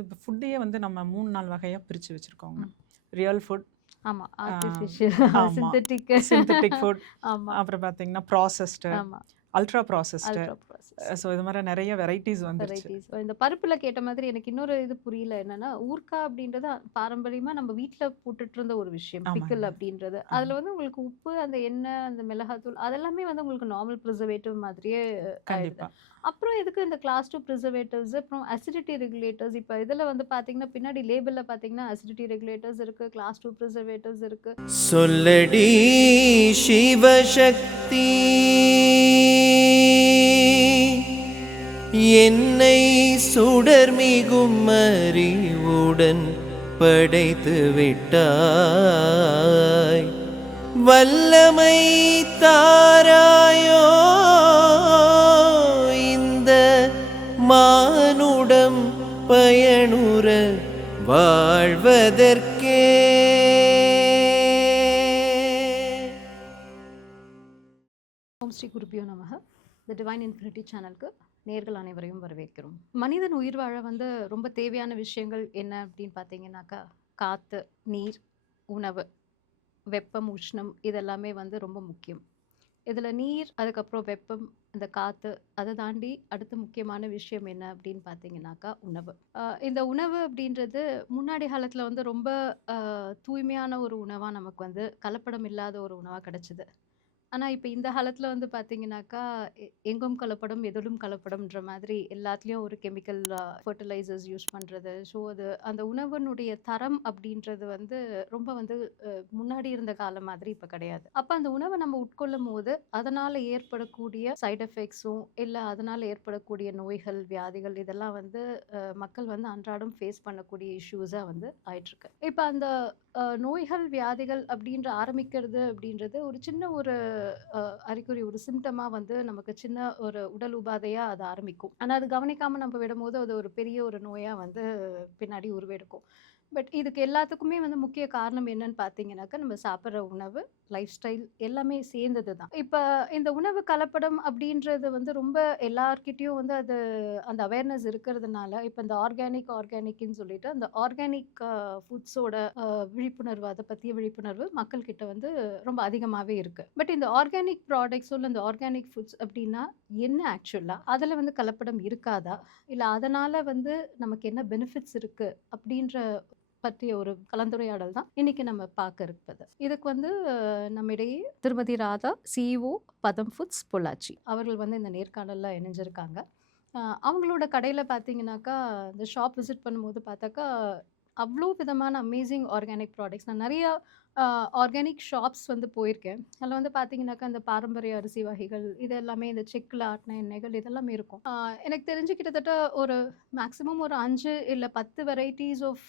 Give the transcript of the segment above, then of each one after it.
இப்போ ஃபுட்டையே வந்து நம்ம 3 4 வகையாக பிரித்து வச்சுருக்கோங்க. ம். ரியல் ஃபுட், ஆமா. ஆர்டிஃபிஷியல், ஆமாம், சிந்தெடிக். சிந்தட்டிக் ஃபுட், ஆமா, அப்புறம் பார்த்தீங்கன்னா ப்ராசஸ்டு, ஆமா. Ultra processed. Ultra process so இது மாதிரி நிறைய வெரைட்டிஸ் வந்துருச்சு. வெரைட்டிஸ். இந்த பருப்புல கேட்ட மாதிரி எனக்கு இன்னொரு இது புரியல. என்னன்னா, ஊர்க்கா அப்படின்றது பாரம்பரியமா நம்ம வீட்ல போட்டுட்டு இருந்த ஒரு விஷயம். ஆமாங்க. பிக்கிள் அப்படின்றது. ஆமாம். அதுல வந்து உங்களுக்கு உப்பு, அந்த எண்ணெய், அந்த மிளகாத்தூள் அதெல்லாமே வந்து உங்களுக்கு நார்மல் ப்ரிசர்வேட்டிவ் மாதிரியே ஆயிடுது. கண்டிப்பாக. அப்புறம் எதுக்கு இந்த கிளாஸ் 2 ப்ரிசர்வேட்டிவ்ஸ், அப்புறம் அசிடிட்டி ரெகுலேட்டர்ஸ். இப்ப இதுல வந்து பாத்தீங்கன்னா, பின்னாடி லேபிள்ல பாத்தீங்கன்னா அசிடிட்டி ரெகுலேட்டர்ஸ் இருக்கு, கிளாஸ் 2 ப்ரிசர்வேட்டிவ்ஸ் இருக்கு. சொல்லடி சிவசக்தி, என்னை சுடர்மிகும் அறிவுடன் படைத்து விட்டாய், வல்லமை தாராயோ இந்த மானுடம் பயனுற வாழ்வதற்கே. ஓம் ஸ்ரீ குருபியோ நமக. தி டிவைன் இன்ஃபினிட்டி சேனலுக்கு நேர்கள் அனைவரையும் வரவேற்கிறோம். மனிதன் உயிர் வாழ வந்து ரொம்ப தேவையான விஷயங்கள் என்ன அப்படின்னு பார்த்தீங்கன்னாக்கா, காற்று, நீர், உணவு, வெப்பம், உஷ்ணம் இதெல்லாமே வந்து ரொம்ப முக்கியம். இதில் நீர், அதுக்கப்புறம் வெப்பம், இந்த காற்று, அதை தாண்டி அடுத்த முக்கியமான விஷயம் என்ன அப்படின்னு பார்த்தீங்கன்னாக்கா உணவு. இந்த உணவு அப்படின்றது முன்னாடி காலத்தில் வந்து ரொம்ப தூய்மையான ஒரு உணவாக நமக்கு வந்து கலப்படம் இல்லாத ஒரு உணவாக கிடைச்சிது. ஆனா, இப்ப இந்த காலத்துல வந்து பார்த்தீங்கன்னாக்கா, எங்கும் கலப்படம், எதிலும் கலப்படம்ன்ற மாதிரி எல்லாத்துலயும் ஒரு கெமிக்கல் ஃபெர்டிலைசர்ஸ் யூஸ் பண்றது. ஸோ, அது அந்த உணவினுடைய தரம் அப்படின்றது வந்து ரொம்ப வந்து முன்னாடி இருந்த காலம் மாதிரி இப்ப கிடையாது. அப்ப அந்த உணவ நம்ம உட்கொள்ளும்போது, அதனால ஏற்படக்கூடிய சைட் எஃபெக்ட்ஸும், இல்ல அதனால ஏற்படக்கூடிய நோய்கள், வியாதிகள் இதெல்லாம் வந்து மக்கள் வந்து அன்றாடம் ஃபேஸ் பண்ணக்கூடிய இஷ்யூஸா வந்து ஆயிட்டிருக்கு. இப்ப அந்த நோய்கள், வியாதிகள் அப்படின்ற ஆரம்பிக்கிறது அப்படின்றது ஒரு சின்ன ஒரு அறிகுறி, ஒரு சிம்டமா வந்து நமக்கு சின்ன ஒரு உடல் உபாதையா அது ஆரம்பிக்கும். ஆனா அது கவனிக்காம நம்ம விடும்போது அது ஒரு பெரிய ஒரு நோயா வந்து பின்னாடி உருவெடுக்கும். பட் இதுக்கு எல்லாத்துக்குமே வந்து முக்கிய காரணம் என்னன்னு பார்த்தீங்கன்னாக்கா, நம்ம சாப்பிடுற உணவு, லைஃப் ஸ்டைல் எல்லாமே சேர்ந்தது தான். இப்ப இந்த உணவு கலப்படம் அப்படின்றது வந்து ரொம்ப எல்லார்கிட்டயும் வந்து அது அந்த அவேர்னஸ் இருக்கிறதுனால, இப்ப இந்த ஆர்கானிக்ன்னு சொல்லிட்டு அந்த ஆர்கானிக் ஃபுட்ஸோட விழிப்புணர்வு, அத பத்திய விழிப்புணர்வு மக்கள்கிட்ட வந்து ரொம்ப அதிகமாவே இருக்கு. பட் இந்த ஆர்கானிக் ப்ராடக்ட்ஸோ இல்ல இந்த ஆர்கானிக் ஃபுட்ஸ் அப்டின்னா என்ன ஆக்சுவலா? அதுல வந்து கலப்படம் இருக்காதா? இல்ல அதனால வந்து நமக்கு என்ன பெனிஃபிட்ஸ் இருக்கு? அப்டின்ற பற்றிய ஒரு கலந்துரையாடல் தான் இன்னைக்கு நம்ம பார்க்க இருப்பது. இதுக்கு வந்து நம்மிடையே திருமதி ராதா, சிஇஓ பதம் ஃபுட்ஸ் பொள்ளாச்சி அவர்கள் வந்து இந்த நேர்காணல்ல இணைஞ்சிருக்காங்க. அவங்களோட கடையில பார்த்தீங்கன்னாக்கா, இந்த ஷாப் விசிட் பண்ணும்போது பார்த்தாக்கா, அவ்ளோ விதமான அமேசிங் ஆர்கானிக் ப்ராடக்ட்ஸ். நான் நெறையா ஆர்கானிக் ஷாப்ஸ் வந்து போயிருக்கேன். அதில வந்து பார்த்தீங்கன்னாக்கா, இந்த பாரம்பரிய அரிசி வகைகள், இது எல்லாமே இந்த செக்குல ஆட்டுன எண்ணெய்கள் இதெல்லாமே இருக்கும். எனக்கு தெரிஞ்சு கிட்டத்தட்ட ஒரு மேக்ஸிமம் ஒரு 5 இல்ல 10 வெரைட்டீஸ் ஆஃப்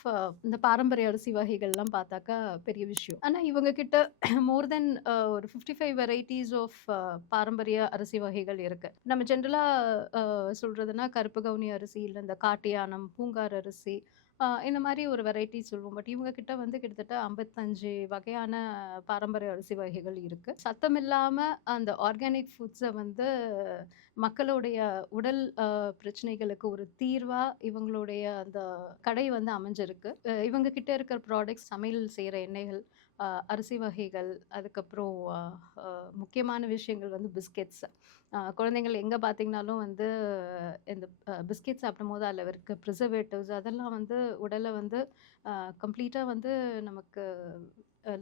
இந்த பாரம்பரிய அரிசி வகைகள்லாம் பார்த்தாக்கா பெரிய விஷயம். ஆனா இவங்க கிட்ட மோர் தென் ஒரு 55 வெரைட்டீஸ் ஆஃப் பாரம்பரிய அரிசி வகைகள் இருக்கு. நம்ம ஜென்ரலா சொல்றதுன்னா, கருப்பு கவுனி அரிசி, இல்ல இந்த காட்டு யானம், பூங்கார் அரிசி இந்த மாரி ஒரு வெரைட்டி சொல்லுவோம். பட் இவங்க கிட்ட வந்து கிட்டத்தட்ட 55 வகையான பாரம்பரிய அரிசி வகைகள் இருக்கு. சத்தமில்லாம அந்த ஆர்கானிக் ஃபுட்ஸ வந்து மக்களுடைய உடல் பிரச்சனைகளுக்கு ஒரு தீர்வா இவங்களுடைய அந்த கடை வந்து அமைஞ்சிருக்கு. இவங்க கிட்ட இருக்கிற ப்ராடக்ட்ஸ், சமையல் செய்ற எண்ணெய்கள், அரிசி வகைகள், அதுக்கப்புறம் அ அ முக்கியமான விஷயங்கள் வந்து பிஸ்கெட்ஸ். குழந்தைகள் எங்க பார்த்தீங்கனாலும் வந்து இந்த பிஸ்கெட் சாப்பிடும்போது அதில இருக்க ப்ரிசர்வேட்டிவ்ஸ் அதெல்லாம் வந்து உடல வந்து கம்ப்ளீட்டா வந்து நமக்கு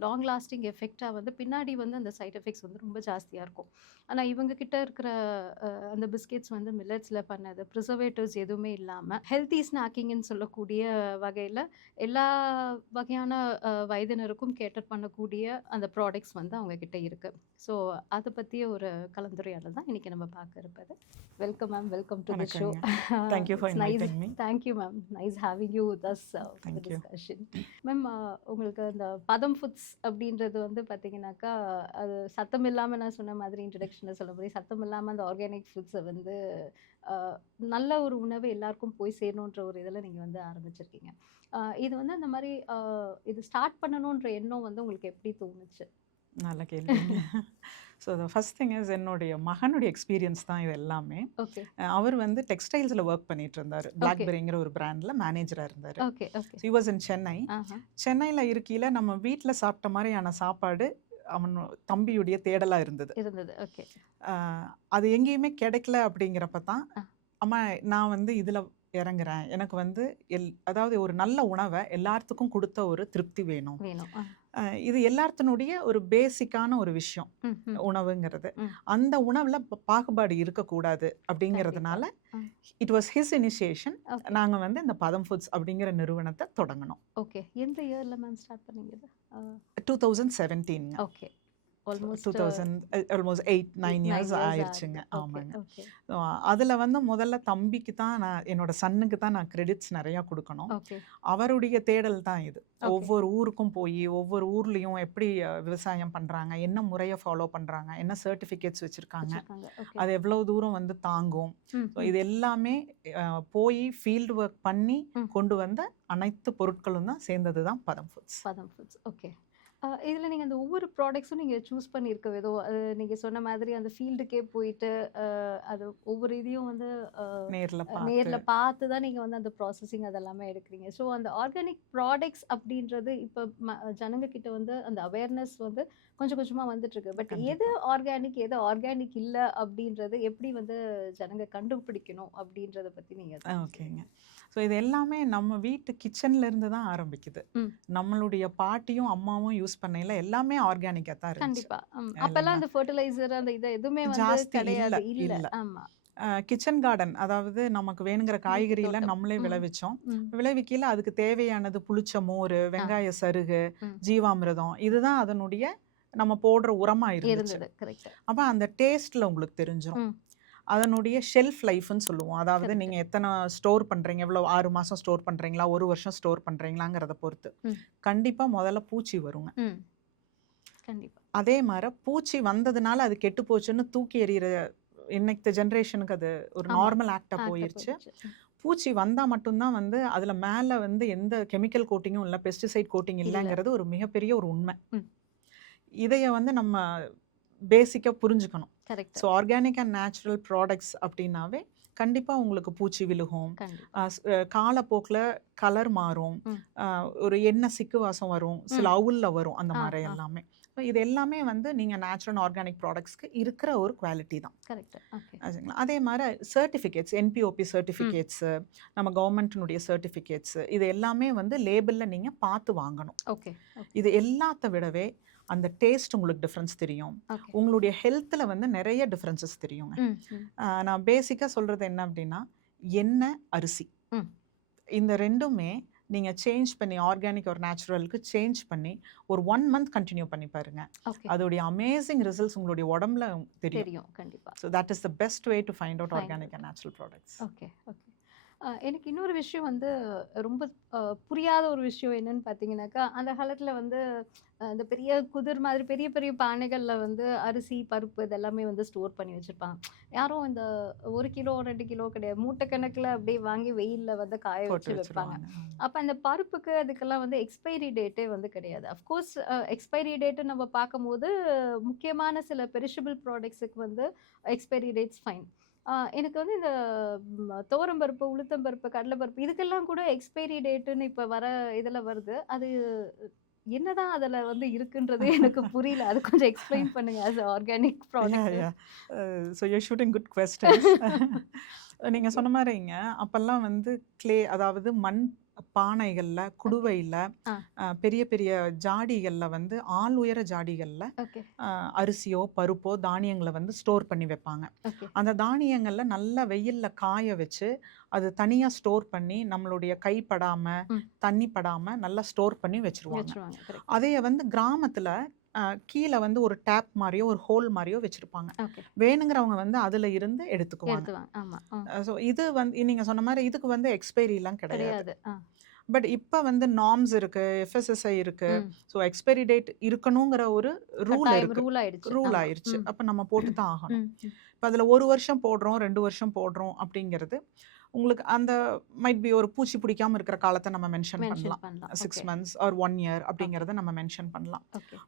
லாங் லாஸ்டிங் எஃபெக்ட்டா வந்து பின்னாடி வந்து அந்த சைட் எஃபெக்ட்ஸ் வந்து ரொம்ப ஜாஸ்தியா இருக்கும். ஆனா இவங்க கிட்ட இருக்கிற அந்த பிஸ்கெட்ஸ் வந்து மில்லட்ஸ்ல பண்ணது, ப்ரிசர்வேட்டிவ்ஸ் எதுவுமே இல்லாம ஹெல்த்தி ஸ்நாக்கிங்ன்னு சொல்லக்கூடிய வகையில எல்லா வகையான வயதினருக்கும் கேட்டர் பண்ணக்கூடிய அந்த ப்ராடக்ட்ஸ் வந்து அவங்க கிட்ட இருக்கு. ஸோ அத பத்திய ஒரு கலந்துரையாடல் தான் இன்னைக்கு நம்ம பார்க்க இருப்பது. Welcome ma'am, welcome to the show. வணக்கங்க. Thank you for it's nice. Inviting me. Thank you ma'am. Nice having you with us for the thank you. Discussion. Ma'am, உங்களுக்கு அந்த பதம் ஃபுட்ஸ் அப்படின்றது வந்து பார்த்தீங்கன்னாக்கா, அது சத்தம் இல்லாம நான் சொன்ன மாதிரி இன்ட்ரோடக்ஷன்ல சொன்னபடி சத்தம் இல்லாம அந்த ஆர்கானிக் ஃபுட்ஸ வந்து அ நல்ல ஒரு உணவு எல்லாருக்கும் போய் சேரணுன்ற ஒரு இதில நீங்க வந்து ஆரம்பிச்சிருக்கீங்க. இது வந்து அந்த மாரி இது ஸ்டார்ட் பண்ணணுன்ற எண்ணம் வந்து உங்களுக்கு எப்படி தோணுச்சு? நல்ல கேள்விங்க. So the first thing is என்னுடைய மகனுடைய எக்ஸ்பீரியன்ஸ் தான் இது எல்லாமே. ஓகே அவர் வந்து டெக்ஸ்டைல்ஸில் ஒர்க் பண்ணிட்டு இருந்தார். பிளாக்பெரிங்கிற ஒரு பிராண்டில் மேனேஜராக இருந்தார். Okay okay he was in Chennai. சென்னையில் இருக்கையில் நம்ம வீட்டில் சாப்பிட்ட மாதிரியான சாப்பாடு அவன் தம்பியுடைய தேடலாக இருந்தது. ஓகே அது எங்கேயுமே கிடைக்கல அப்படிங்கிறப்ப தான் அம்மா நான் வந்து இதில் இறங்குறேன். எனக்கு வந்து அதாவது ஒரு நல்ல உணவை எல்லாத்துக்கும் கொடுத்த ஒரு திருப்தி வேணும். இது எல்லாத்தினுடைய ஒரு பேசிக்கான ஒரு விஷயம் உணவுங்கிறது. அந்த உணவுல பாகுபாடு இருக்கக்கூடாது அப்படிங்கிறதுனால இட் வாஸ் ஹிஸ் இனிஷியேஷன். நாங்கள் வந்து இந்த பதம் ஃபுட்ஸ் அப்படிங்கிற நிறுவனத்தை தொடங்கணும். ஓகே எந்த இயர்ல மேம் ஸ்டார்ட் பண்ணீங்க? 2017. ஓகே ஆல்மோஸ்ட் 8-9 இயர்ஸ் ஆயிடுச்சுங்க. ஆமாங்க. அதில் வந்து முதல்ல தம்பிக்கு தான் நான் என்னோட சன்னுக்கு தான் நான் கிரெடிட்ஸ் நிறையா கொடுக்கணும். அவருடைய தேடல் தான் இது. ஒவ்வொரு ஊருக்கும் போய் ஒவ்வொரு ஊர்லேயும் எப்படி விவசாயம் பண்ணுறாங்க, என்ன முறையை ஃபாலோ பண்ணுறாங்க, என்ன சர்டிஃபிகேட்ஸ் வச்சுருக்காங்க, அது எவ்வளோ தூரம் வந்து தாங்கும், இது எல்லாமே போய் ஃபீல்டு ஒர்க் பண்ணி கொண்டு வந்த அனைத்து பொருட்களும் தான் சேர்ந்தது தான் பதம் ஃபுட்ஸ். ஓகே இதில் நீங்கள் அந்த ஒவ்வொரு ப்ராடக்ட்ஸும் நீங்கள் சூஸ் பண்ணியிருக்க விதம், அது நீங்கள் சொன்ன மாதிரி அந்த ஃபீல்டுக்கே போயிட்டு அது ஒவ்வொரு இதையும் வந்து நேரில் பார்த்து தான் நீங்கள் வந்து அந்த ப்ராசஸிங் அதெல்லாமே எடுக்கிறீங்க. ஸோ அந்த ஆர்கானிக் ப்ராடக்ட்ஸ் அப்படின்றது இப்போ ஜனங்க கிட்ட வந்து அந்த அவேர்னஸ் வந்து கொஞ்சம் கொஞ்சமாக வந்துட்டுருக்கு. பட் எது ஆர்கானிக் இல்லை அப்படின்றது எப்படி வந்து ஜனங்க கண்டுபிடிக்கணும் அப்படின்றத பற்றி நீங்கள் ஓகேங்க. ஸோ இது எல்லாமே நம்ம வீட்டு கிச்சன்ல இருந்து தான் ஆரம்பிக்குது. நம்மளுடைய பாட்டியும் அம்மாவும் யூஸ் பண்ணையில எல்லாமே ஆர்கானிக்கா தான் இருக்கு. கண்டிப்பா அப்பெல்லாம் அந்த ஃபெர்டிலைசர் அந்த இது எதுவுமே வந்து கிடையாது. இல்ல ஆமா கிச்சன் கார்டன், அதாவது நமக்கு வேணுங்கிற காய்கறியில நம்மளே விளைவிச்சோம். விளைவிக்கல அதுக்கு தேவையானது புளிச்ச மோர், வெங்காய சருகு, ஜீவாமிர்தம், இதுதான் அதனுடைய நம்ம போடுற உரமா இருந்துச்சு. அப்ப அந்த டேஸ்ட்ல உங்களுக்கு தெரிஞ்சிடும். அதனுடைய ஷெல்ஃப் லைஃப்னு சொல்லுவோம். அதாவது நீங்கள் எத்தனை ஸ்டோர் பண்ணுறீங்க, எவ்வளோ 6 மாதம் ஸ்டோர் பண்ணுறீங்களா, 1 வருஷம் ஸ்டோர் பண்ணுறீங்களாங்கிறத பொறுத்து கண்டிப்பாக முதல்ல பூச்சி வருங்க. கண்டிப்பாக அதே மாதிரி பூச்சி வந்ததுனால அது கெட்டு போச்சுன்னு தூக்கி எறிகிற இன்னைக்கு ஜென்ரேஷனுக்கு அது ஒரு நார்மல் ஆக்டாக போயிடுச்சு. பூச்சி வந்தால் மட்டும்தான் வந்து அதில் மேலே வந்து எந்த கெமிக்கல் கோட்டிங்கும் இல்லை, பெஸ்டிசைட் கோட்டிங் இல்லைங்கிறது ஒரு மிகப்பெரிய ஒரு உண்மை. இதைய வந்து நம்ம பேசிக்காக புரிஞ்சுக்கணும். So organic and natural products அப்படின்னாவே கண்டிப்பாக உங்களுக்கு பூச்சி விழுகும், காலப்போக்கில் கலர் மாறும், ஒரு எண்ணெய் சிக்கு வாசம் வரும், சில அவுலில் வரும், அந்த மாதிரி எல்லாமே. ஸோ இது எல்லாமே வந்து நீங்கள் நேச்சுரல் ஆர்கானிக் ப்ராடக்ட்ஸ்க்கு இருக்கிற ஒரு குவாலிட்டி தான். சரிங்களா? அதே மாதிரி சர்டிஃபிகேட்ஸ், என்பிஓபி சர்டிஃபிகேட்ஸு, நம்ம கவர்மெண்ட்டினுடைய சர்டிஃபிகேட்ஸு, இது எல்லாமே வந்து லேபிளில் நீங்கள் பார்த்து வாங்கணும். இது எல்லாத்த விடவே அந்த டேஸ்ட் உங்களுக்கு டிஃப்ரென்ஸ் தெரியும். உங்களுடைய ஹெல்த்தில் வந்து நிறைய டிஃப்ரென்சஸ் தெரியுங்க. நான் பேசிக்காக சொல்கிறது என்ன அப்படின்னா, எண்ணெய், அரிசி, இந்த ரெண்டுமே நீங்கள் சேஞ்ச் பண்ணி ஆர்கானிக் ஒரு நேச்சுரலுக்கு சேஞ்ச் பண்ணி ஒரு 1 மந்த் கண்டினியூ பண்ணி பாருங்க. அதோடைய அமேசிங் ரிசல்ட்ஸ் உங்களுடைய உடம்புல தெரியும். கண்டிப்பாக. So that is the best way to find out organic and natural products. எனக்கு இன்னொரு விஷயம் வந்து ரொம்ப புரியாத ஒரு விஷயம் என்னன்னு பார்த்தீங்கன்னாக்கா, அந்த காலத்தில் வந்து இந்த பெரிய குதிர் மாதிரி பெரிய பெரிய பானைகளில் வந்து அரிசி, பருப்பு இதெல்லாமே வந்து ஸ்டோர் பண்ணி வச்சுருப்பாங்க. யாரும் இந்த 1 கிலோ 2 கிலோ கிடையாது, மூட்டை கணக்கில் அப்படியே வாங்கி வெயிலில் வந்து காய வச்சு வைப்பாங்க. அப்போ அந்த பருப்புக்கு அதுக்கெல்லாம் வந்து எக்ஸ்பைரி டேட்டே வந்து கிடையாது. அஃப்கோர்ஸ் எக்ஸ்பைரி டேட்டு நம்ம பார்க்கும்போது முக்கியமான சில பெரிஷபிள் ப்ராடக்ட்ஸுக்கு வந்து எக்ஸ்பைரி டேட்ஸ் ஃபைன். எனக்கு வந்து இந்த துவரம்பருப்பு, உளுத்தம்பருப்பு, கடலைப்பருப்பு இதுக்கெல்லாம் கூட எக்ஸ்பைரி டேட்டுன்னு இப்போ வர இதில் வருது. அது என்னதான் அதில் வந்து இருக்குன்றது எனக்கு புரியல. அது கொஞ்சம் எக்ஸ்பிளைன் பண்ணுங்க as organic product. So you shooting good questions. நீங்கள் சொன்ன மாதிரிங்க அப்போல்லாம் வந்து கிளே, அதாவது மண் பானைகளில், குடுவையில், பெரிய பெரிய ஜாடிகளில் வந்து ஆள் உயர ஜாடிகளில் அரிசியோ பருப்போ தானியங்களை வந்து ஸ்டோர் பண்ணி வைப்பாங்க. அந்த தானியங்களில் நல்லா வெயிலில் காய வச்சு அது தனியாக ஸ்டோர் பண்ணி நம்மளுடைய கைப்படாமல் தண்ணி படாமல் நல்லா ஸ்டோர் பண்ணி வச்சுருவாங்க. அதைய வந்து கிராமத்தில் கீழே வந்து ஒரு டேப் மாதிரியோ ஒரு ஹோல் மாதிரியோ வச்சுருப்பாங்க. வேணுங்கிறவங்க வந்து அதில் இருந்து எடுத்துக்குவாங்க. ஸோ இது வந்து நீங்கள் சொன்ன மாதிரி இதுக்கு வந்து எக்ஸ்பைரிலாம் கிடையாது. பட் இப்போ வந்து நார்ம்ஸ் இருக்கு, FSSAI இருக்கு. ஸோ எக்ஸ்பைரி டேட் இருக்கணுங்கிற ஒரு ரூல் ஆயிடுச்சு. அப்போ நம்ம போட்டு தான் ஆகணும். இப்போ அதில் 1 வருஷம் போடுறோம், 2 வருஷம் போடுறோம் அப்படிங்கிறது உங்களுக்கு அந்த மைட் பி ஒரு பூச்சி பிடிக்காம இருக்கிற காலத்தை நம்ம மென்ஷன் பண்ணலாம். 6 months or 1 year அப்படிங்கிறத நம்ம மென்ஷன் பண்ணலாம்.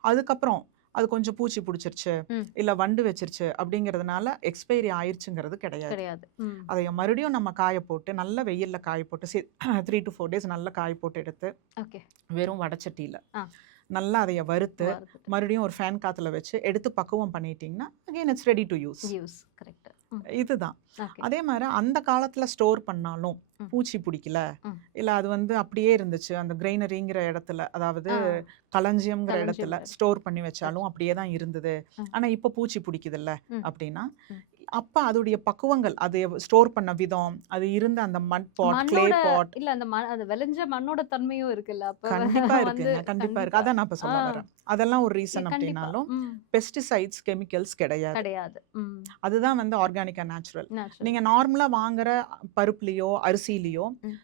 அதுக்கப்புறம் அது கொஞ்சம் பூச்சி பிடிச்சிருச்சு ம். இல்ல வண்டு வச்சிருச்சு அப்படிங்கிறதுனால எக்ஸ்பைரி ஆயிருச்சுங்கிறது கிடையாது. கிடையாது. அதை மறுபடியும் நம்ம காய போட்டு நல்ல வெயில்ல காய போட்டு 3 to 4 days நல்லா காய போட்டு எடுத்து ஓகே. வெறும் வடச்சட்டியில ஆ. நல்லா அதைய வறுத்து வறுத்துட்டு. மறுபடியும் ஒரு ஃபேன் காத்துல வச்சு எடுத்து பக்குவம் பண்ணிட்டீங்கன்னா again it's ready to use. Use correct. இதுதான். ஓகே. அதே மாதிரி அந்த காலத்துல ஸ்டோர் பண்ணாலும் ம். பூச்சி பிடிக்கல ம். இல்ல அது அப்படியே இருந்துச்சு அந்த கிரைனரிங்கிற இடத்துல, அதாவது ஆ. களஞ்சியம்ங்கிற களஞ்சியம் இடத்துல மாதிரி. ஸ்டோர் பண்ணி வச்சாலும் அப்படியே தான் இருந்தது. ம். ஆனா இப்ப பூச்சி பிடிக்குதுல்ல ம். அப்படின்னா ம். அப்ப அதோடைய பக்குவங்கள், அது ஸ்டோர் பண்ண விதம், அது இருந்த அந்த மட் பாட், கிளே மண்ணோட பாட் இல்ல அந்த அது விளைஞ்ச மண்ணோட தன்மையும் இருக்குல்ல. அப்ப கண்டிப்பா வந்து இருக்குங்க. கண்டிப்பா இருக்கு. அதான் நான் இப்ப சொல்ல ஆ. வரேன். அதெல்லாம் ஒரு ரீசன் கண்டிப்பா. அப்படின்னாலும் ம். பெஸ்டிசைட்ஸ், கெமிக்கல்ஸ் கிடையாது. கிடையாது. அதுதான் ஆர்கானிக் அண்ட் நேச்சுரல். நேச்சுரல். நீங்க நார்மலா வாங்குற பருப்புலயோ அரிசிலயோ ம்.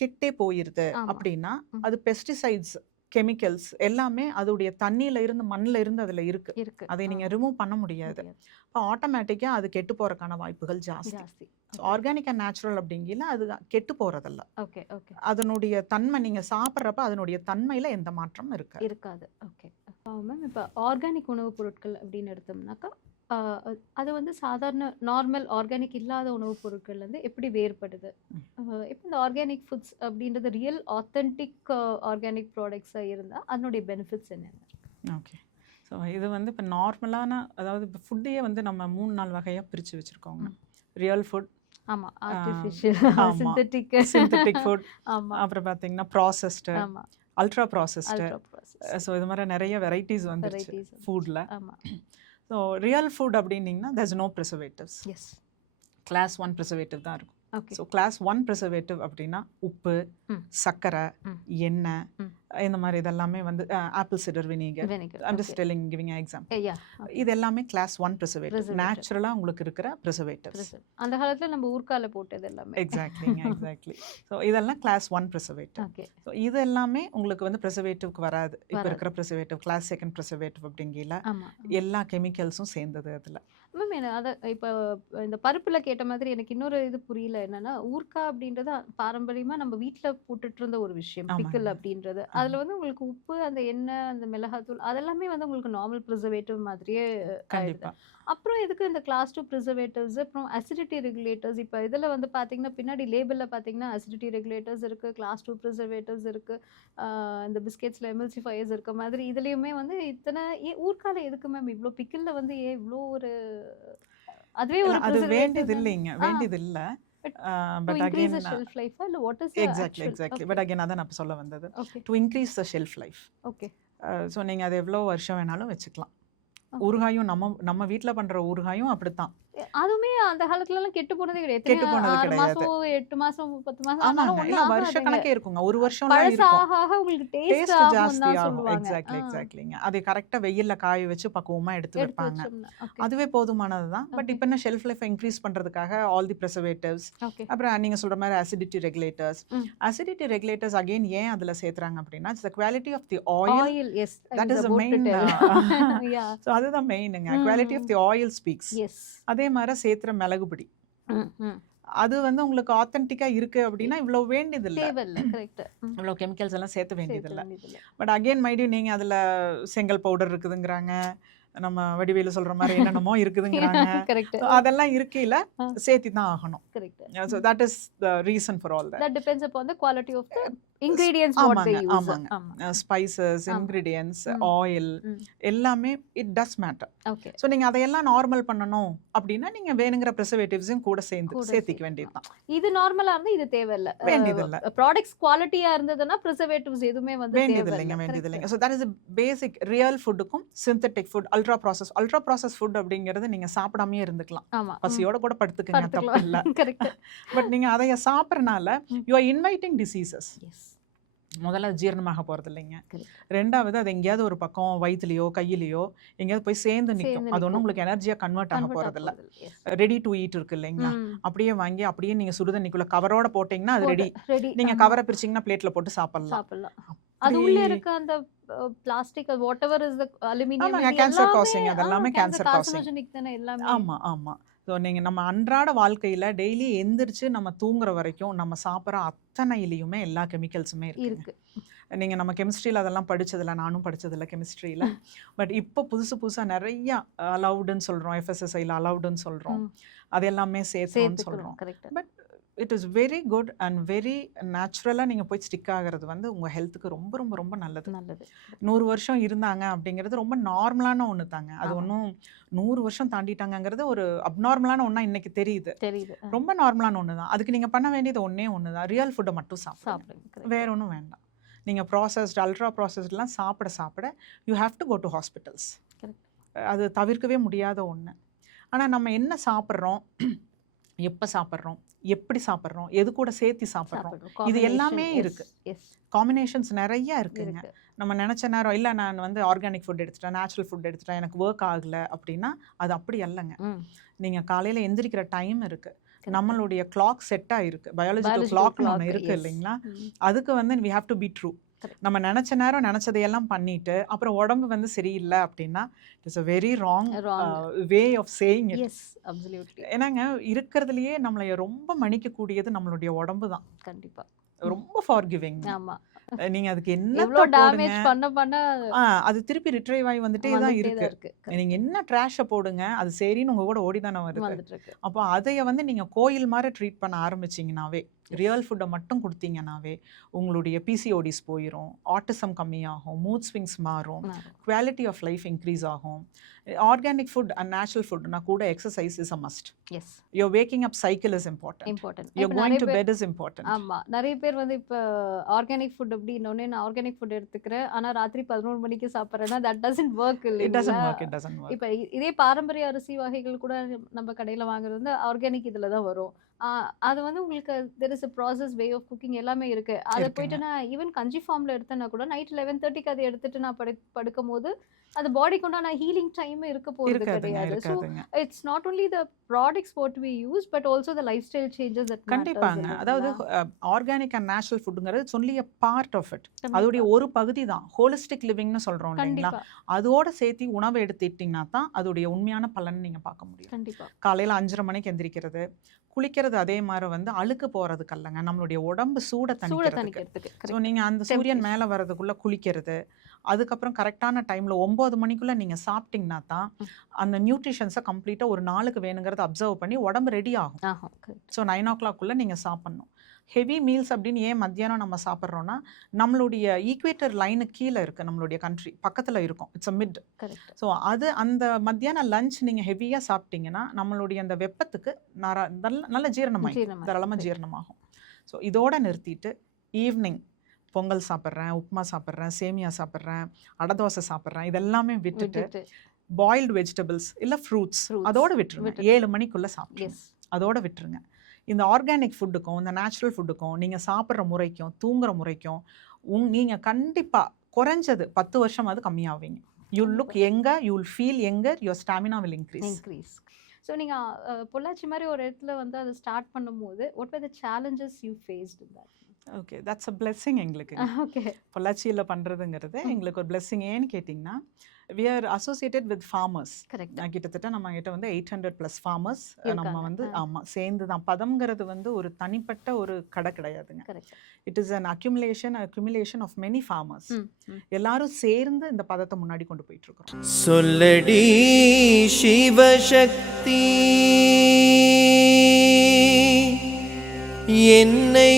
கெட்டே போயிருது ஆமா. அப்படின்னா ம். அது பெஸ்டிசைட்ஸ், கெமிக்கல்ஸ் எல்லாமே அதோடைய தண்ணியில இருந்து மண்ணுல இருந்து அதுல இருக்கு. இருக்கு. அதை நீங்க ரிமூவ் பண்ண முடியாது. இப்போ ஆட்டோமேட்டிக்கா அது கெட்டு போறதுக்கான வாய்ப்புகள் ஜாஸ்தி. ஜாஸ்தி. ஆர்கானிக் அண்ட் நேச்சுரல் அப்படிங்கல அது கெட்டு போறதில்ல. ஓகே. ஓகே. அதனுடைய தன்மை நீங்க சாப்பிட்றப்ப அதனுடைய தன்மையில எந்த மாற்றமும் இருக்காது. இருக்காது. ஓகே. மேம் இப்போ ஆர்கானிக் உணவுப் பொருட்கள் அப்படின்னு எடுத்தோம்னாக்கா அது வந்து சாதாரண நார்மல் ஆர்கானிக் இல்லாத உணவுப் பொருட்கள்லேருந்து எப்படி வேறுபடுது? இப்போ இந்த ஆர்கானிக் ஃபுட்ஸ் அப்படின்றது ரியல் ஆத்தென்டிக் ஆர்கானிக் ப்ராடக்ட்ஸாக இருந்தால் அதனுடைய பெனிஃபிட்ஸ் என்னென்ன? ஓகே. ஸோ இது இப்போ நார்மலான, அதாவது இப்போ ஃபுட்டையே நம்ம 3 4 வகையாக பிரித்து வச்சுருக்கோங்க. ரியல் ஃபுட், ஆமாம், ஆர்டிஃபிஷியல், ஆமா, சிந்தட்டிக் சிந்தட்டிக் ஃபுட், ஆமாம், அப்புறம் பார்த்தீங்கன்னா ப்ராசஸ்டு, ஆமாம், ultra processed. Ultra process so இது மாதிரி நிறைய வெரைட்டிஸ் வந்துருச்சு வெரைட்டிஸ். ஃபுட்டில். ஆமாம். ஸோ ரியல் ஃபுட் அப்படின்னிங்கன்னா there's no preservatives. Yes. Class 1 preservative தான் இருக்கும். ஓகே. ஸோ கிளாஸ் 1 ப்ரிசர்வேட்டிவ் அப்படின்னா உப்பு, ம். சர்க்கரை, ம். எண்ணெய், ம். இந்த மாதிரி இதெல்லாமே apple cider vinegar, vinegar. I'm just telling, giving example. Yeah. இது எல்லாமே கிளாஸ் 1 ப்ரிசர்வேட்டிவ், Preservative. நேச்சுரலாக உங்களுக்கு இருக்கிற ப்ரிசர்வேட்டிவ்ஸ். அந்த காலத்துல நம்ம ஊர்க்கால போட்டது எல்லாமே. எக்ஸாக்ட்லிங்க, எக்ஸாக்ட்லி. ஸோ இதெல்லாம் கிளாஸ் 1 ப்ரிசர்வேட்டிவ். ஓகே. ஸோ இது எல்லாமே உங்களுக்கு ப்ரிசர்வேட்டிவ்க்கு வராது. இப்போ வராது. இருக்கிற ப்ரிசர்வேட்டிவ் கிளாஸ் 2 ப்ரிசர்வேட்டிவ் அப்படிங்கல ஆமாம். எல்லா கெமிக்கல்ஸும் சேர்ந்தது அதில். மேம் அதை இப்போ இந்த பருப்புல கேட்ட மாதிரி எனக்கு இன்னொரு இது புரியல. என்னன்னா ஊர்க்கா அப்படின்றது பாரம்பரியமா நம்ம வீட்ல போட்டுட்டு இருந்த ஒரு விஷயம், ஆமாங்க. பிக்கல் அப்படின்றது. அதுல வந்து உங்களுக்கு உப்பு, அந்த எண்ணெய், அந்த மிளகாத்தூள் அதெல்லாமே வந்து உங்களுக்கு நார்மல் ப்ரிசர்வேட்டிவ் மாதிரியே ஆயிடுது. கண்டிப்பா. அப்புறம் எதுக்கு இந்த கிளாஸ் 2 ப்ரிசர்வேட்டிவ்ஸ், அப்புறம் அசிடிட்டி ரெகுலேட்டர்ஸ்? இப்போ இதில் வந்து பார்த்தீங்கன்னா பின்னாடி லேபிளில் பார்த்தீங்கன்னா அசிடிட்டி ரெகுலேட்டர்ஸ் இருக்குது, கிளாஸ் 2 ப்ரிசர்வேட்டிவ்ஸ் இருக்குது, இந்த பிஸ்கெட்ஸில் எம்எல்சிஃபயர்ஸ் இருக்க மாதிரி இதுலேயுமே வந்து இத்தனை ஊர்க்கால எதுக்கு மேம் இவ்வளோ பிக்கிளில் வந்து ஏன் இவ்வளோ ஒரு அதுவே ஒரு அது preservative வேண்டியது தானே? இல்லைங்க, வேண்டியது இல்லை. But but to increase again the shelf life இல்ல what is the exactly actual? Exactly Okay. But again அதான் நான் இப்ப சொல்ல வந்தது. Okay. To increase the shelf life. Okay. So நீங்கள் அது எவ்வளோ வருஷம் வேணாலும் வச்சுக்கலாம். Okay. ஊறுகாயும் நம்ம வீட்டில் பண்ணுற ஊறுகாயும் அப்படித்தான். அதுவுமே அந்த காலத்துல எல்லாம் கெட்டு போனதே கிடையாது. கெட்டு எத்தனையோ போனது 6 கிடையாது. மாசம் 8 மாசம் 10 மாசம் ஆமாங்க, ஆனாலும் இல்ல ஒண்ணும் வருஷ ஆகாதுங்க. கணக்கே இருக்குங்க, ஒரு வருஷம்லாம் பழசு இருக்கும். ஆக ஆக உங்களுக்கு டேஸ்ட் டேஸ்ட் ஆகும் ஜாஸ்தி தான் ஆகும். சொல்லுவாங்க. எக்ஸாக்ட்லி எக்ஸாக்ட்லிங்க. அதை கரெக்டாக வெயில்ல காய வச்சு பக்குவமா எடுத்து எடுத்து வைப்பாங்க. வச்சோம்னா. Okay. அதுவே போதுமானது தான். But Okay. இப்போ என்ன ஷெல்ஃப் லைஃப் இன்க்ரீஸ் பண்ணுறதுக்காக ஆல் தி ப்ரிசர்வேட்டிவ்ஸ், Okay. அப்புறம் நீங்கள் சொல்கிற மாதிரி அசிடிட்டி ரெகுலேட்டர்ஸ். ம். அசிடிட்டி ரெகுலேட்டர்ஸ் அகெயின் ஏன் அதில் சேர்த்துறாங்க அப்படின்னா it's the quality of the oil. Oil, yes. I That was is the about to main, tell. Yeah. So அதுதான் மெயினுங்க. ம், குவாலிட்டி ஆஃப் ம். தி ஆயில் ஸ்பீக்ஸ். Yes. அதே மாதிரி சேர்த்துற மிளகுபொடி, அது உங்களுக்கு ஆத்தென்டிக்கா இருக்கு அப்படின்னா இவ்வளோ வேண்டியதில்லை, தேவையில்ல. கரெக்ட். இவ்வளோ கெமிக்கல்ஸ் எல்லாம் சேர்த்த வேண்டியதில்லை. வேண்டியதில்ல. பட் அகெயின் மைடியும் நீங்கள் அதில் செங்கல் பவுடர் இருக்குதுங்கிறாங்க, நம்ம வடிவேலு சொல்கிற மாதிரி என்னென்னமோ இருக்குதுங்கிறாங்க. கரெக்ட். So அதெல்லாம் இருக்கையில் ஆ. சேர்த்தி தான் ஆகணும். Correct. So that is the reason for all that. That depends upon the quality of the ingredients what they ஆமாங்க, use. ஆமாங்க. ஆமா. ஸ்பைசஸ், ஆமா. இன்க்ரீடியன்ஸ், ம். ஆயில் ம். எல்லாமே it does matter. Okay. So நீங்கள் அதையெல்லாம் நார்மல் பண்ணணும் அப்படின்னா நீங்கள் வேணுங்கிற ப்ரிசர்வேட்டிவ்ஸும் கூட கூட சேர்த்திக்க வேண்டியது தான். இது நார்மலா இருந்தா இது தேவையில்ல. வேண்டியதில்லை, ப்ராடக்ட்ஸ் குவாலிட்டியா இருந்ததுன்னா ப்ரிசர்வேட்டிவ்ஸ் எதுவுமே வந்து வேண்டியதில்லைங்க, தேவையில்ல. வேண்டியதில்லைங்க. So that is basic real ஃபுட்டுக்கும் synthetic food, ultra process food அப்படிங்கிறது நீங்கள் சாப்பிடாமே இருந்துக்கலாம், ஆமா. பசியோட கூட படுத்துக்கங்க, தப்பு இல்லை. கரெக்ட். பட் நீங்கள் அதைய சாப்பிட்றனால ம். You are inviting diseases. Yes. முதல்ல ஜீரணமாக போகிறது இல்லைங்க. Correct. ரெண்டாவது அது எங்கேயாவது ஒரு பக்கம் வயிற்றுலையோ கையிலையோ எங்கேயாவது போய் சேர்ந்து நிற்கும். சேர்ந்து அது ஒன்றும் நிக்கும். உங்களுக்கு எனர்ஜியாக கன்வெர்ட் ஆக போகிறதில்ல. Yes. ரெடி டு ஈட் இருக்கு இல்லைங்களா, ம். அப்படியே வாங்கி அப்படியே நீங்கள் சுடுதண்ணிக்குள்ள கவரோட போட்டிங்கன்னா அது ரெடி. ரெடி. நீங்கள் கவரை பிரிச்சிங்கன்னா பிளேட்டில் போட்டு சாப்பிடலாம். சாப்பிடலாம். அது உள்ள இருக்க அந்த plastic what ever is the aluminium, ஆமாங்க, cancer causing, அதெல்லாமே cancer causing. கார்சினோஜெனிக் தானே எல்லாமே. ஆமாம் ஆமாம். ஸோ நீங்கள் நம்ம அன்றாட வாழ்க்கையில் டெய்லி எந்திரிச்சு நம்ம தூங்குற வரைக்கும் நம்ம சாப்பிட்ற அத்தனையிலையுமே எல்லா கெமிக்கல்ஸுமே இருக்குங்க. இருக்கு. நீங்கள் நம்ம கெமிஸ்ட்ரியில் அதெல்லாம் படிச்சதில்ல, நானும் படிச்சதில்ல கெமிஸ்ட்ரியில். பட் இப்போ புதுசாக நிறையா அலவுடுன்னு சொல்கிறோம், எஃப்எஸ்எஸ்ஐயில் அலவுடுன்னு சொல்கிறோம், அது எல்லாமே சேர்த்துன்னு சொல்கிறோம். Correct. But it is very good and very நேச்சுரலாக நீங்கள் போய் ஸ்டிக் ஆகிறது வந்து உங்கள் ஹெல்த்துக்கு ரொம்ப ரொம்ப ரொம்ப நல்லது. 100 வருஷம் இருந்தாங்க அப்படிங்கிறது ரொம்ப நார்மலான ஒன்று தாங்க. அது ஒன்றும் 100 வருஷம் தாண்டிட்டாங்கங்கிறது ஒரு அப்நார்மலான ஒன்றா இன்னைக்கு தெரியுது. ரொம்ப நார்மலான ஒன்று தான். அதுக்கு நீங்கள் பண்ண வேண்டியது ஒன்று தான், ரியல் ஃபுட்டை மட்டும் சாப்பிடுங்க, வேற ஒன்றும் வேண்டாம். நீங்கள் ப்ராசஸ்ட் அல்ட்ரா ப்ராசஸ்ட்லாம் சாப்பிட you have to go to hospitals. அது தவிர்க்கவே முடியாத ஒன்று. ஆனால் நம்ம என்ன சாப்பிட்றோம், எப்போ சாப்பிட்றோம், எப்படி சாப்பிட்றோம், எது கூட சேர்த்து சாப்பிட்றோம், இது எல்லாமே இருக்கு. காம்பினேஷன்ஸ் நிறைய இருக்குங்க. நம்ம நினச்ச நேரம் இல்லை நான் வந்து ஆர்கானிக் ஃபுட் எடுத்துட்டேன், நேச்சுரல் ஃபுட் எடுத்துட்டேன், எனக்கு ஒர்க் ஆகலை அப்படின்னா அது அப்படி அல்லங்க. நீங்கள் காலையில் எந்திரிக்கிற டைம் இருக்கு, நம்மளுடைய கிளாக் செட் ஆயிருக்கு, பயாலஜிக்கல் கிளாக்னு ஒன்று இருக்கு இல்லைங்களா, அதுக்கு வந்து we have to be true. நம்ம நினச்ச நேரம் நினச்சதையெல்லாம் பண்ணிட்டு அப்புறம் உடம்பு வந்து சரியில்லை அப்படின்னா it's a very wrong way of saying it. ஏன்னாங்க இருக்கிறதுலையே நம்மளை ரொம்ப மன்னிக்கக்கூடியது நம்மளுடைய உடம்பு தான். கண்டிப்பா ரொம்ப ஃபார்கிவிங். நீங்க அதுக்கு என்ன அது திருப்பி ரிட்ரைவ் ஆகி வந்துட்டே தான் இருக்கு. நீங்க என்ன ட்ராஷ போடுங்க அது சரின்னு உங்க கூட ஓடி தானே வருது. அப்போ அதைய வந்து நீங்க கோயில் மாதிரி ட்ரீட் பண்ண ஆரம்பிச்சிங்கனாவே, ரியல் ஃபுட்டை மட்டும் கொடுத்தீங்கன்னாவே உங்களுடைய பிசிஓடிஸ் போயிடும், ஆட்டிசம் கம்மியாகும், மூட் ஸ்விங்ஸ் மாறும், குவாலிட்டி ஆஃப் லைஃப் இன்க்ரீஸ் ஆகும். ஆர்கானிக் ஃபுட் அண்ட் நேச்சுரல் ஃபுட்னா கூட exercise is a must. Your waking up cycle is important. Your going to bed is important. ஆமா, நிறைய பேர் வந்து இப்போ ஆர்கானிக் ஃபுட் அப்படின்னோடனே நான் ஆர்கானிக் ஃபுட் எடுத்துக்கிறேன் ஆனால் ராத்திரி 11 மணிக்கு சாப்பிட்றேன்னா தட் டசன்ட் ஒர்க். இப்போ இதே பாரம்பரிய அரிசி வகைகள் கூட நம்ம கடையில் வாங்குறது வந்து ஆர்கானிக் இதில் தான் வரும். அது வந்து உங்களுக்கு there is a process, way of cooking எல்லாமே இருக்கு. அதை போயிட்டு நான் ஈவன் கஞ்சி ஃபார்ம்ல எடுத்தேன்னா கூட நைட் 11:30க்கு அதை எடுத்துட்டு நான் படுக்கும் போது அது பாடிக்கு உண்டான ஹீலிங் டைம் இருக்க போறது கிடையாது. So it's not only the products what we use but also the lifestyle changes. கண்டிப்பாங்க. அதாவது ஆர்கானிக் அண்ட் நேச்சுரல் ஃபுட்டுங்கிறது it's only a part of it. அதோடைய ஒரு பகுதி தான். ஹோலிஸ்டிக் லிவிங்னு சொல்றோம் இல்லைங்களா, அதோட சேர்த்து உணவை எடுத்துட்டீங்கன்னா தான் அதோடைய உண்மையான பலன் நீங்க பார்க்க முடியும். கண்டிப்பா காலையில 5:30 மணிக்கு எந்திரிக்கிறது, குளிக்கிறது அதே மாதிரி வந்து அழுக்கு போறதுக்கு அல்லங்க, நம்மளுடைய உடம்பு சூட தணிக்கிறதுக்கு. ஸோ நீங்க அந்த சூரியன் மேல வர்றதுக்குள்ள குளிக்கிறது, அதுக்கப்புறம் கரெக்டான டைம்ல 9 மணிக்குள்ள நீங்க சாப்பிட்டீங்கன்னா தான் அந்த நியூட்ரிஷன்ஸை கம்ப்ளீட்டா ஒரு நாளுக்கு வேணுங்கிறத அப்சர்வ் பண்ணி உடம்பு ரெடி ஆகும். ஸோ 9 o'clock நீங்க சாப்பிடணும். ஹெவி மீல்ஸ் அப்படின்னு ஏன் மத்தியானம் நம்ம சாப்பிட்றோன்னா, நம்மளுடைய ஈக்குவேட்டர் லைனுக்கு கீழே இருக்குது, நம்மளுடைய கண்ட்ரி பக்கத்தில் இருக்கும், இட்ஸ் அ மிட். ஸோ அது அந்த மத்தியானம் லஞ்ச் நீங்கள் ஹெவியாக சாப்பிட்டீங்கன்னா நம்மளுடைய அந்த வெப்பத்துக்கு நல்ல ஜீரணமாகும், தாராளமாக ஜீரணமாகும். ஸோ இதோட நிறுத்திட்டு ஈவினிங் பொங்கல் சாப்பிட்றேன், உப்புமா சாப்பிட்றேன், சேமியா சாப்பிட்றேன், அடை தோசை சாப்பிட்றேன், இதெல்லாமே விட்டுட்டு பாயில்டு வெஜிடபிள்ஸ் இல்லை ஃப்ரூட்ஸ் அதோட விட்டுருங்க. 7 மணிக்குள்ளே சாப்பிடுங்க, அதோட விட்டுருங்க. இந்த ஆர்கானிக் ஃபுட்டுக்கும் இந்த நேச்சுரல் ஃபுட்டுக்கும் நீங்கள் சாப்பிட்ற முறைக்கும் தூங்குற முறைக்கும் நீங்கள் கண்டிப்பாக குறைஞ்சது 10 வருஷமாவது கம்மியாவீங்க. You look younger, you will feel younger, your stamina will increase. So நீங்கள் பொள்ளாச்சி மாதிரி ஒரு இடத்துல வந்து அதை ஸ்டார்ட் பண்ணும்போது what are the challenges you faced in that? Okay, that's a blessing எங்களுக்கு. பொள்ளாச்சியில் பண்ணுறதுங்கிறது எங்களுக்கு ஒரு பிளெஸ்ஸிங். ஏன்னு கேட்டிங்கன்னா, we are associated with farmers. கிட்டத்தட்ட நம்ம கிட்ட வந்து 800+ farmers நம்ம வந்து சேர்ந்து தான். பதம்ங்கிறது வந்து ஒரு தனிப்பட்ட ஒரு கடை கிடையாதுங்க. It is an accumulation of many farmers. எல்லாரும் சேர்ந்து இந்த பதத்தை முன்னாடி கொண்டு போயிட்டு இருக்கோம். சொல்லடி சிவசக்தி என்னை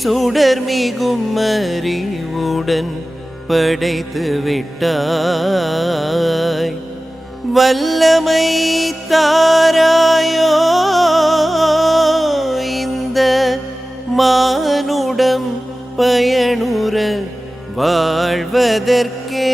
சுடர்மிகும் அறிவுடன் படைத்து விட்டாய், வல்லமை தாராயோ இந்த மானுடம் பயனுற வாழ்வதற்கே.